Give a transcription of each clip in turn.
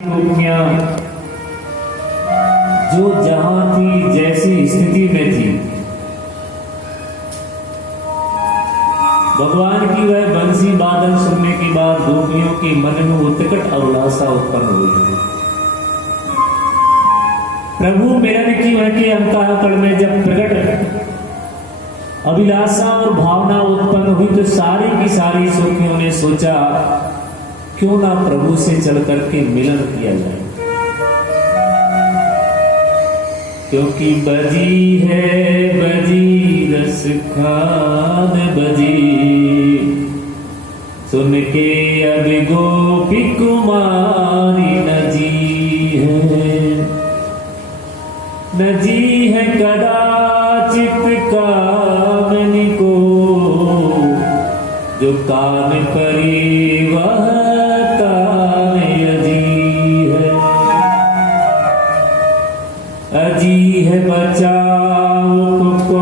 गोपियां जो जहां थी जैसी स्थिति में थी, भगवान की वह बंसी बादल सुनने के बाद गोपियों के मन में उत्कट अभिलाषा उत्पन्न हुई। प्रभु मिलन की वह के अंतःकरण में जब प्रकट अभिलाषा और भावना उत्पन्न हुई तो सारी की सारी सखियों ने सोचा क्यों ना प्रभु से चल करके मिलन किया जाए, क्योंकि बजी है बजी रस खान बजी, सुन के अब गोपी कुमारी नजी है कदाचित कामनी को, जो कान परी वह अजी है बचाओ को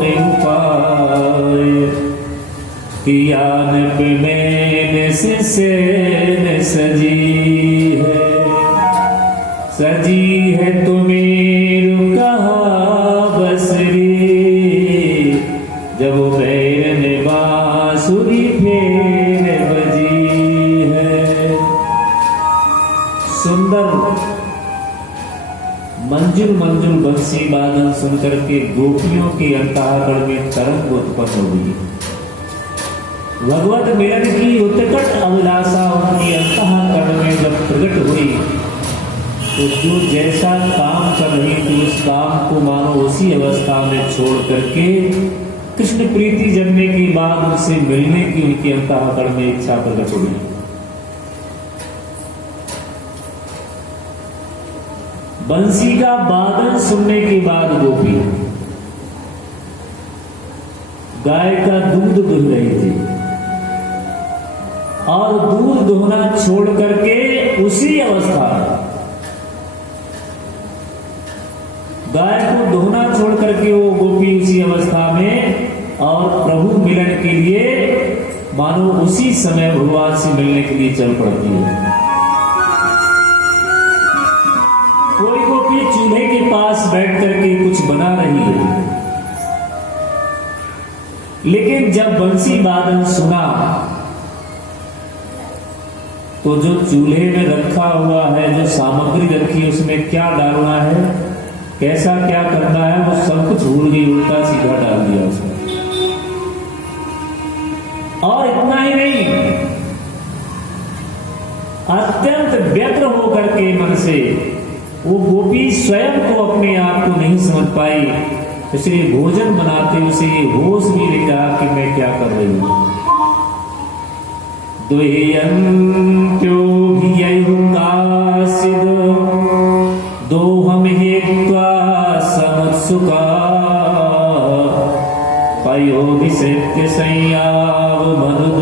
नहीं पाए, कियान पे मैंने से सजी है तुम्हें कहा बसरी, जब मैंने बांसुरी फेर बजी है। सुंदर मंजुल मंजुल बंसी बादल सुनकर के गोपियों के अंतःकरण में तरंग उत्पन्न हुई। भगवत मिलन की उत्कट अभिलाषा उनके अंतःकरण में जब प्रकट हुई तो जो जैसा काम कर रही थी उस काम को मानो उसी अवस्था में छोड़ करके कृष्ण प्रीति जन्मे के बाद उनसे मिलने की उनके अंतःकरण में इच्छा प्रकट हुई। बंसी का बादल सुनने के बाद गोपी गाय का दूध दुह रही थी और दूध दुहना छोड़ करके उसी अवस्था गाय को दुहना छोड़ करके वो गोपी उसी अवस्था में और प्रभु मिलन के लिए मानो उसी समय भगवान से मिलने के लिए चल पड़ती है। कोई गोपी चूल्हे के पास बैठ करके कुछ बना रही है, लेकिन जब बंसी बादल सुना तो जो चूल्हे में रखा हुआ है, जो सामग्री रखी है, उसमें क्या डालना है, कैसा क्या करना है, वो सब कुछ भूल गई, उल्टा सीधा डाल दिया उसमें। और इतना ही नहीं, अत्यंत व्यग्र होकर के मन से वो गोपी स्वयं को अपने आप को नहीं समझ पाई, इसलिए भोजन बनाते उसे होश भी नहीं रहा कि मैं क्या कर रही हूं। दो हम हेत्वा समुत्सुका, पयोधि सत्य संयाव मनुद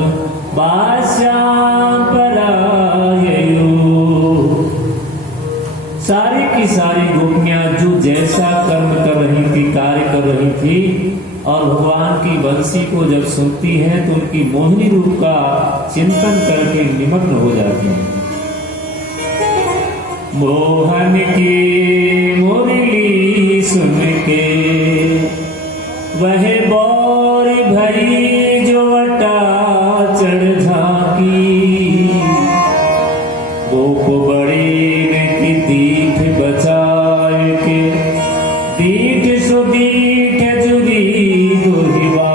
बाश्याम पराययो। सारी की सारी गोपियां जो जैसा कर्म कर रही थी, कार्य कर रही थी, और भगवान की बंसी को जब सुनती हैं तो उनकी मोहिनी रूप का चिंतन करके निमग्न हो जाती हैं। मोहन की मुरली सुन के वह बौर भई जो वटा चढ़ झांकी, गोप बड़े की दीठ बचाए के दीठ सुदीठ जुगी दुहिवा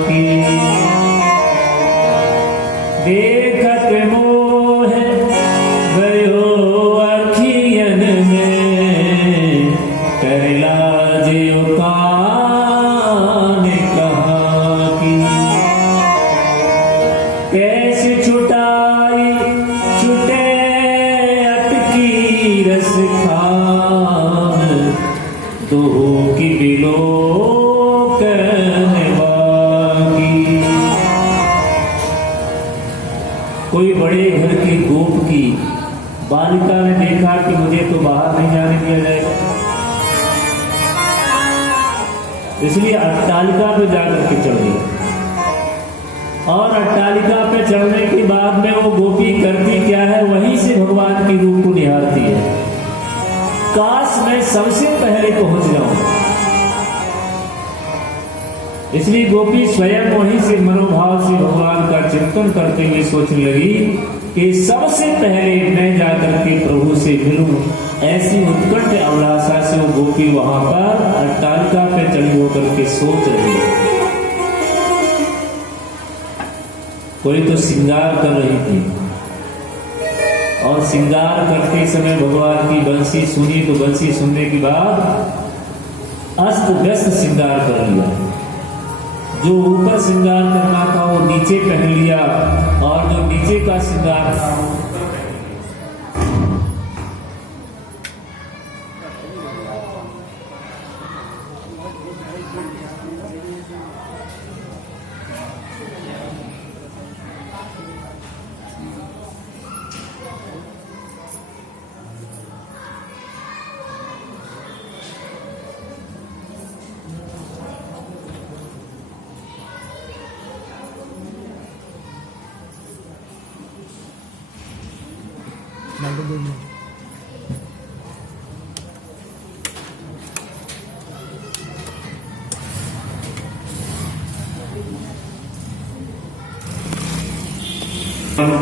की, देखत मोह गयो अखियन में, करला जियो कान कहाँ की, कैसे छुटाई छुटे अटकी रस खान, दो की बिलो करने वागी। कोई बड़े घर की गोप की बालिका ने देखा कि मुझे तो बाहर नहीं जाने दिया जाएगा, इसलिए अट्टालिका पे जाकर के चढ़ गई। और अट्टालिका पे चढ़ने के बाद में वो गोपी करती क्या है, वहीं से भगवान के रूप को निहारती है। काश मैं सबसे पहले पहुंच जाऊं। इसलिए गोपी स्वयं वहीं से मनोभाव से भगवान का चिंतन करते हुए सोचने लगी कि सबसे पहले मैं जाकर के प्रभु से मिलूं। ऐसी उत्कंठ अभिलाषा से वो गोपी वहां पर अट्टालिका पे चढ़ी होकर के सोच रही है। कोई तो श्रृंगार कर रही थी और श्रृंगार करते समय भगवान की बंसी सुनी तो बंसी सुनने के बाद अस्त व्यस्त श्रृंगार कर लिया। जो ऊपर श्रृंगार करना था वो नीचे पहन लिया और जो नीचे का श्रृंगार था वो ऊपर पहन लिया।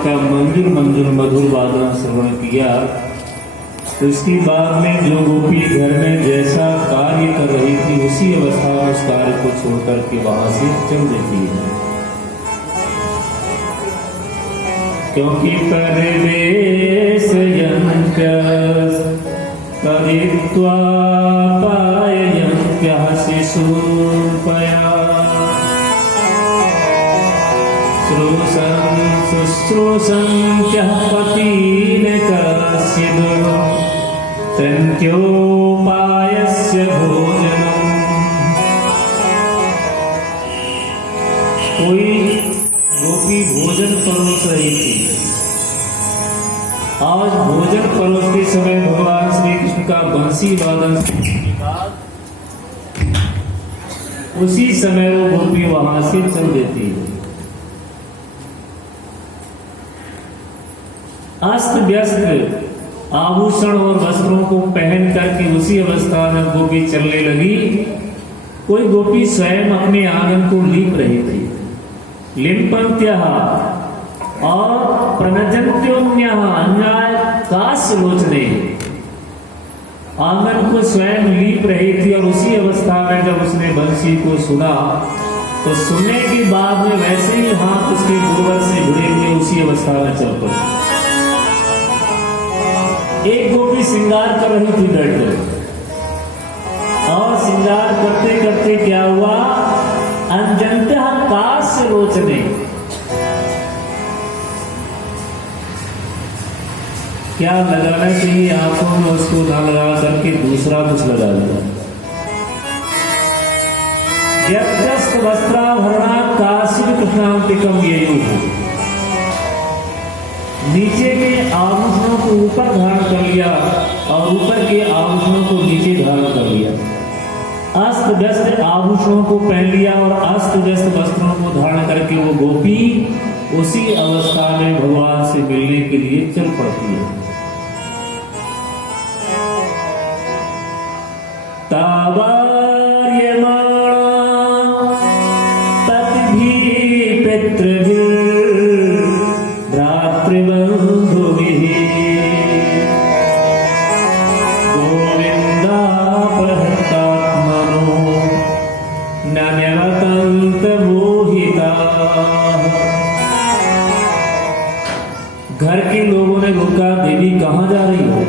का मंजूर मंजूर मधुर वादन श्रवण किया तो इसके बाद में जो गोपी घर में जैसा कार्य कर रही थी उसी अवस्था में उस कार्य को छोड़कर के वहां से चल देती है। क्योंकि परवेश करित्वा पाययन्त्यः शिशूपया शुश्रूषन्त्यः पतीन कस्यद् तन्त्योपायस्य भोजनम्। कोई गोपी भोजन परोस रही थी। आज भोजन परोसते समय भगवान श्री कृष्ण का बंसी वादन के बाद उसी समय वो गोपी वहां से चल देती है। अस्त व्यस्त आभूषण और वस्त्रों को पहन करके उसी अवस्था में गोपी चलने लगी। कोई गोपी स्वयं अपने आंगन को लीप रही थी। लिम्पन्त्यः और प्रणजन्त्योन्यः अन्याय कास्य लोचने, आंगन को स्वयं लीप रही थी। और उसी अवस्था में जब उसने बंसी को सुना तो सुनने के बाद में वैसे ही हाथ उसके गोबर से जुड़े हुए उसी अवस्था में चल पड़ी। एक गोपी श्रृंगार कर रही थी बैठ कर, और श्रृंगार करते करते क्या हुआ, अंजंत्य कास्य लोचने, क्या लगाना चाहिए आंखों में उसको ना लगा करके दूसरा कुछ लगा दिया। यज्ञस्त वस्त्राभरणा काश्यप कृष्णांतिकम ययुः, नीचे के आभूषणों को ऊपर धारण कर लिया और ऊपर के आभूषणों को नीचे धारण कर लिया। अस्त व्यस्त आभूषणों को पहन लिया और अस्त व्यस्त वस्त्रों को धारण करके वो गोपी उसी अवस्था में भगवान से मिलने के लिए चल पड़ती है। तावार्यमाणा तद्भिः पितृभिः भ्रातृबन्धुभिः गोविन्दापहृतात्मनो न निरतन्तमोहिताः। घर के लोगों ने रोका, देवी कहां जा रही हो?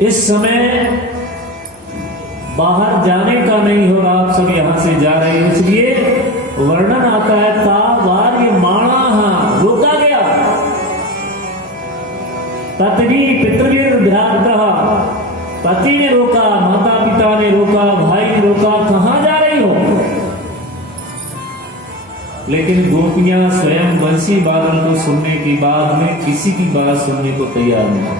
इस समय बाहर जाने का नहीं हो रहा, आप सब यहां से जा रहे हैं। इसलिए वर्णन आता है तावार्यमाणा, रोका गया। तत्वी पितृवीर भ्रातः, पति ने रोका, माता पिता ने रोका, भाई ने रोका, कहां जा रही हो? लेकिन गोपियां स्वयं बंसी वादन को सुनने के बाद में किसी की बात सुनने को तैयार नहीं।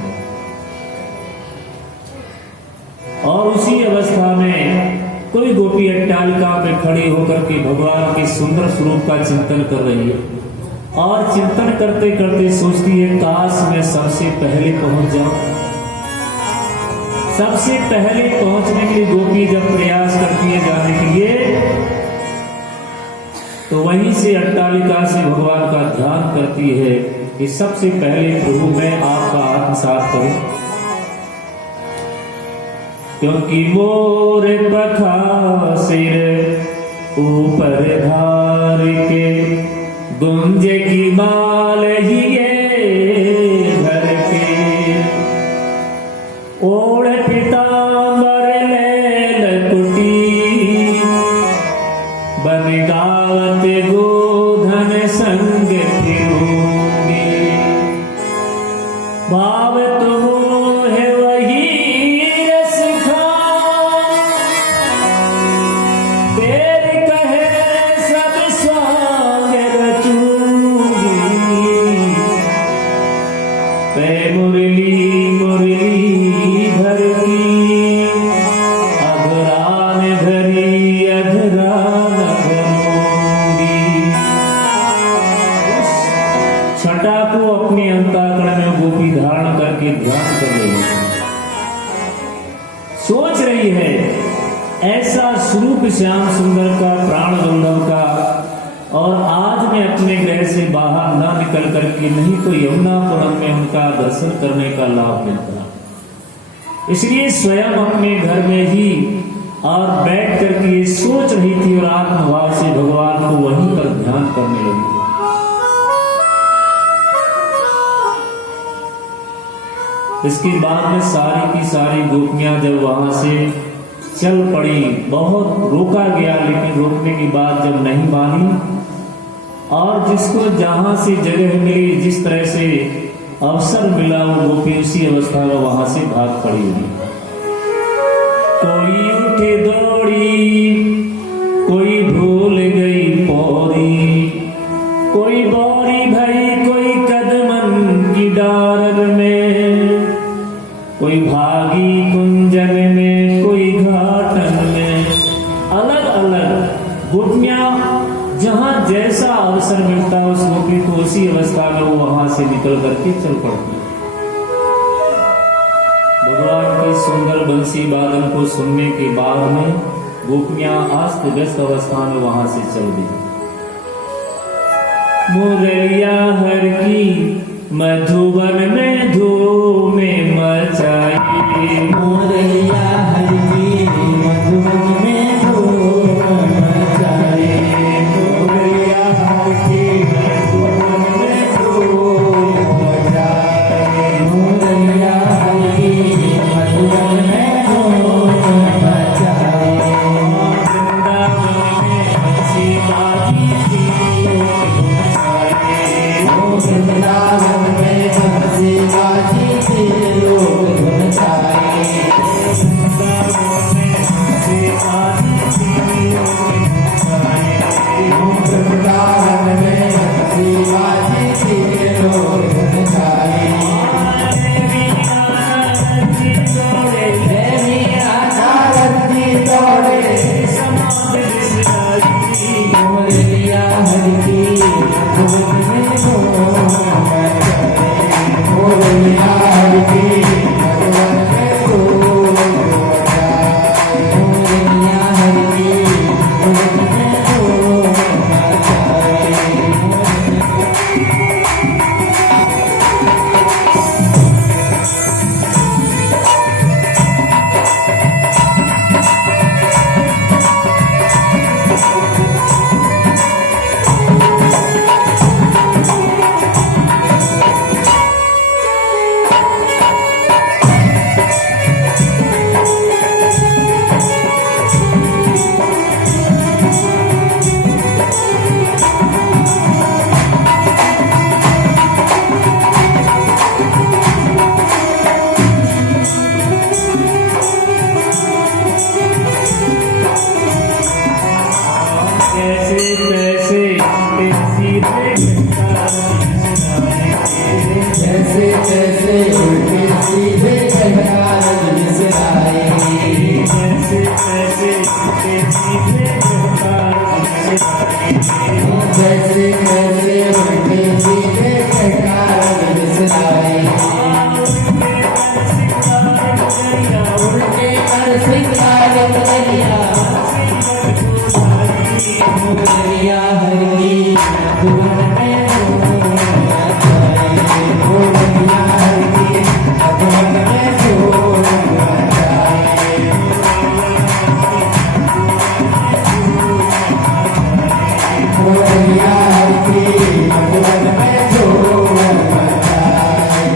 और उसी अवस्था में कोई गोपी अट्टालिका में खड़ी होकर के भगवान के सुंदर स्वरूप का चिंतन कर रही है और चिंतन करते करते सोचती है काश मैं सबसे पहले पहुंच जाऊं। सबसे पहले पहुंचने के लिए गोपी जब प्रयास करती है जाने के लिए, तो वहीं से अट्टालिका से भगवान का ध्यान करती है कि सबसे पहले प्रभु मैं आपका आत्मसात करूं, क्योंकि मोर पखा सिर ऊपर धार के गुंजे की माल ही घर के ओढ़ पीतांबर लैल कुटी बन गावत गोधन संग फिरूंगी। भाव तुम है वही रस खान तेर कहे सब स्वांग रचूंगी। पै मुरली मुरली भर की अघरान धरी अघरान धरूंगी। छटा को अपने अंतःकरण में गोपी धारण करके ध्यान कर रही है, सोच रही है ऐसा स्वरूप श्याम सुंदर का, प्राण दुर्लभ का, और आज मैं अपने ग्रह से बाहर न निकल करके नहीं तो यमुनापुरम में उनका दर्शन करने का लाभ मिलता। इसलिए स्वयं अपने घर में ही और बैठ करके ये सोच रही थी और आत्मभाव से भगवान को वहीं पर ध्यान करने लगी। इसके बाद में सारी की सारी गोपियां जब वहां से चल पड़ी, बहुत रोका गया, लेकिन रोकने के बाद जब नहीं मानी और जिसको जहां से जगह मिली, जिस तरह से अवसर मिला, वो गोपी उसी अवस्था में वहां से भाग पड़ी हुई। कोई उठे दौड़ी, कोई भूल गई पौड़ी, कोई बौरी भई कोई कदमन की डार में, कोई भागी कुंजन में कोई घाटन में। अलग अलग गोपियां जहां जैसा अवसर मिलता है उस गोपी को उसी अवस्था में वो वहां से निकल करके चल पड़ती है। भगवान की सुंदर बंसी वादन को सुनने के बाद में गोपियां अस्त व्यस्त अवस्था में वहां से चल दी। मुरैया हर की मधुबन में धूम मचाई, मुरैया हर की मधुबन में धूम मचाई, मुरैया हर की मधुबन में धूम मचाई, मुरैया हर की मधुबन में धूम मचाई। वृंदावन में हंसी बाजी की मचाई, वृंदावन में हंसी बाजी मुरलिया हरि की मधुबन में धूम मचाए मुरलिया हरि की मधुबन में धूम मचाए मुरलिया हरि की मधुबन में धूम मचाए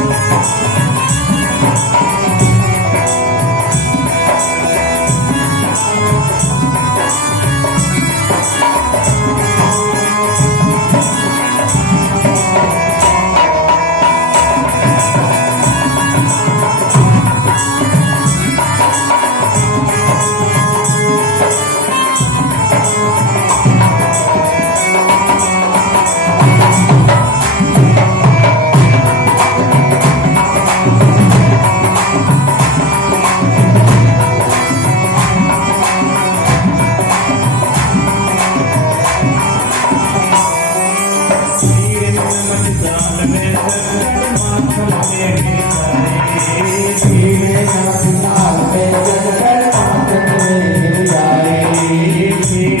मुरलिया हरि की मधुबन में धूम मचाए मुरलिया हरि की मधुबन में धूम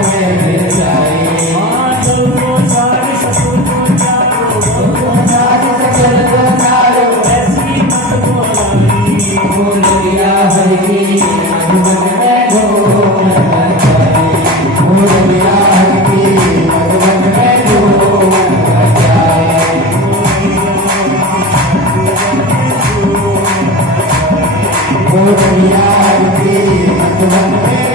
मचाए मुरलिया हरि की मधुबन में धूम मचाए मुरलिया हरि की मधुबन में धूम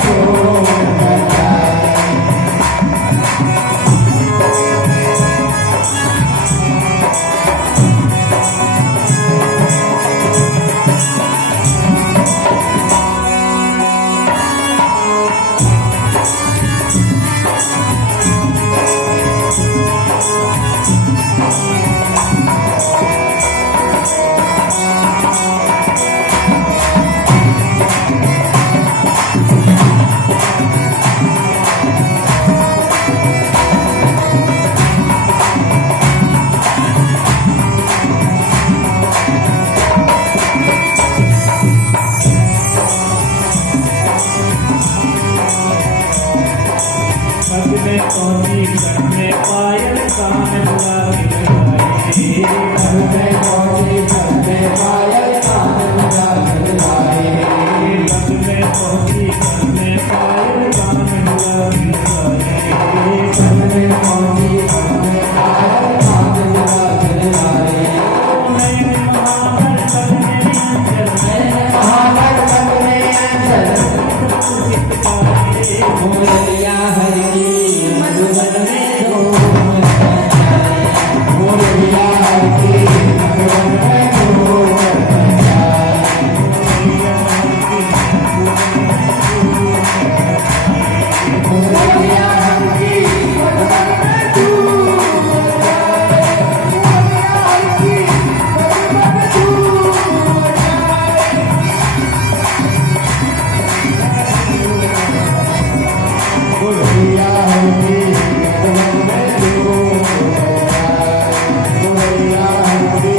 मचाए मुरलिया हरि की मधुबन में धूम मचाए मुरलिया हरि की मधुबन में धूम मचाए मुरलिया हरि की मधुबन में धूम मचाए मुरलिया हरि की मधुबन में धूम मचाए मुरलिया हरि की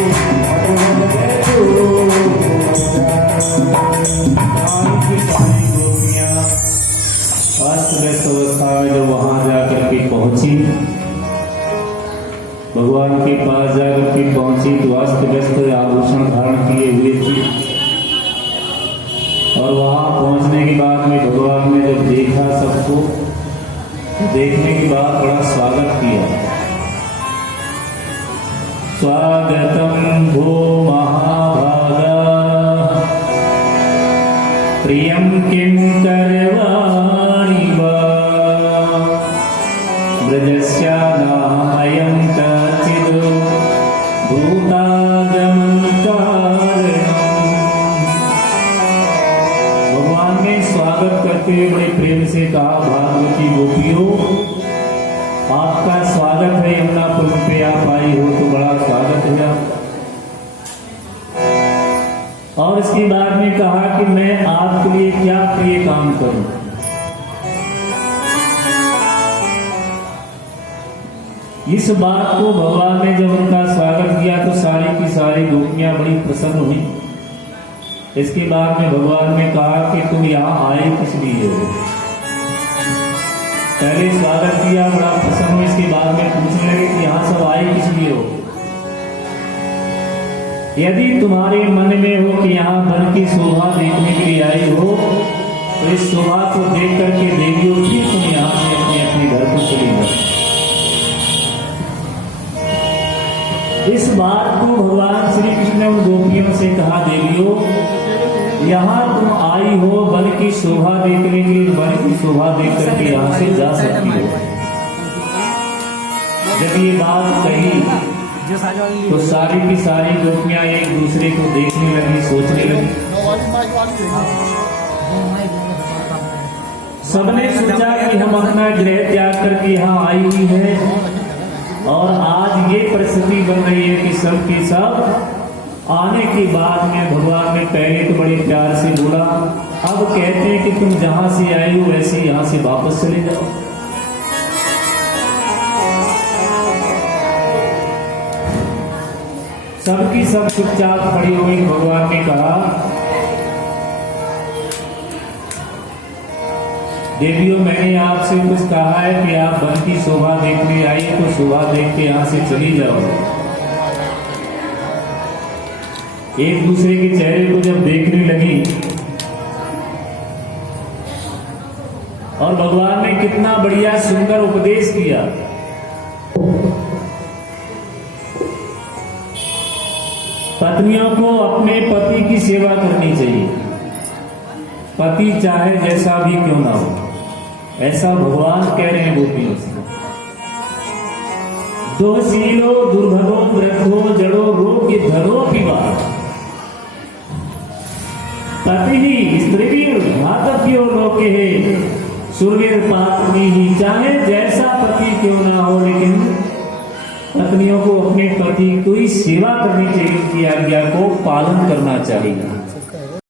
मधुबन में धूम अस्त व्यस्त अवस्था में जब वहां जाकर के पहुंची, भगवान के पास जाकर के पहुंची तो अस्त व्यस्त आभूषण धारण किए हुए थी। और वहां पहुंचने के बाद में भगवान ने जब देखा सबको, देखने के बाद बड़ा स्वागत किया। स्वागतम भो महाभागा प्रियम किं करवाणि वा ब्रजस्यानामयं कचिद् भूतागमं कारणम्। भगवान ने स्वागत करते हुए बड़े प्रेम से कहा, भागवती गोपियों, आपका स्वागत है, यमुना पुल पे आप आई हो तो बड़ा स्वागत है। और इसके बाद में कहा कि मैं आपके लिए क्या प्रिय काम करूं। इस बात को भगवान ने जब उनका स्वागत किया तो सारी की सारी गोपियां बड़ी प्रसन्न हुई। इसके बाद में भगवान ने कहा कि तुम यहाँ आए किस लिए हो। पहले स्वागत किया, बड़ा प्रसन्न हुए, इसके बाद में पूछने लगे कि यहाँ सब आए किस लिए हो। यदि तुम्हारे मन में हो कि यहाँ वन की शोभा देखने के लिए आई हो तो इस शोभा को देख करके देवियों फिर तुम यहाँ से अपने अपने घर को चली जाओ। इस बात को भगवान श्री कृष्ण ने उन गोपियों से कहा, देवियों यहाँ तुम आई हो वन की शोभा देखने के लिए, वन की शोभा देख करके यहाँ से जा सकती हो। जब ये बात कही तो सारी की सारी गोपियां एक दूसरे को देखने लगी, सोचने लगी। सबने सोचा कि हम अपना गृह त्याग करके यहाँ आई हुई है और आज ये परिस्थिति बन रही है कि सब के सब आने के बाद में भगवान ने पहले तो बड़े प्यार से बोला, अब कहते हैं कि तुम जहां से आए हो वैसे यहां से वापस चले जाओ। सबकी सब चुपचाप खड़ी हुई। भगवान ने कहा, देवियों मैंने आपसे कुछ कहा है कि आप वन की शोभा देखने आई तो शोभा देख के यहां से चली जाओ। एक दूसरे के चेहरे को जब देखने लगी और भगवान ने कितना बढ़िया सुंदर उपदेश किया। पत्नियों को अपने पति की सेवा करनी चाहिए, पति चाहे जैसा भी क्यों ना हो, ऐसा भगवान कह रहे हैं गोपियों से। दोषीलो दुर्भगो वृद्धो जड़ो रोग्य धरो पिवा पति ही स्त्री भातव्यो लोके है सूर्य पात्नी ही। चाहे जैसा पति क्यों ना हो, लेकिन पत्नियों को अपने पति की सेवा करनी चाहिए, उनकी आज्ञा को पालन करना चाहिए।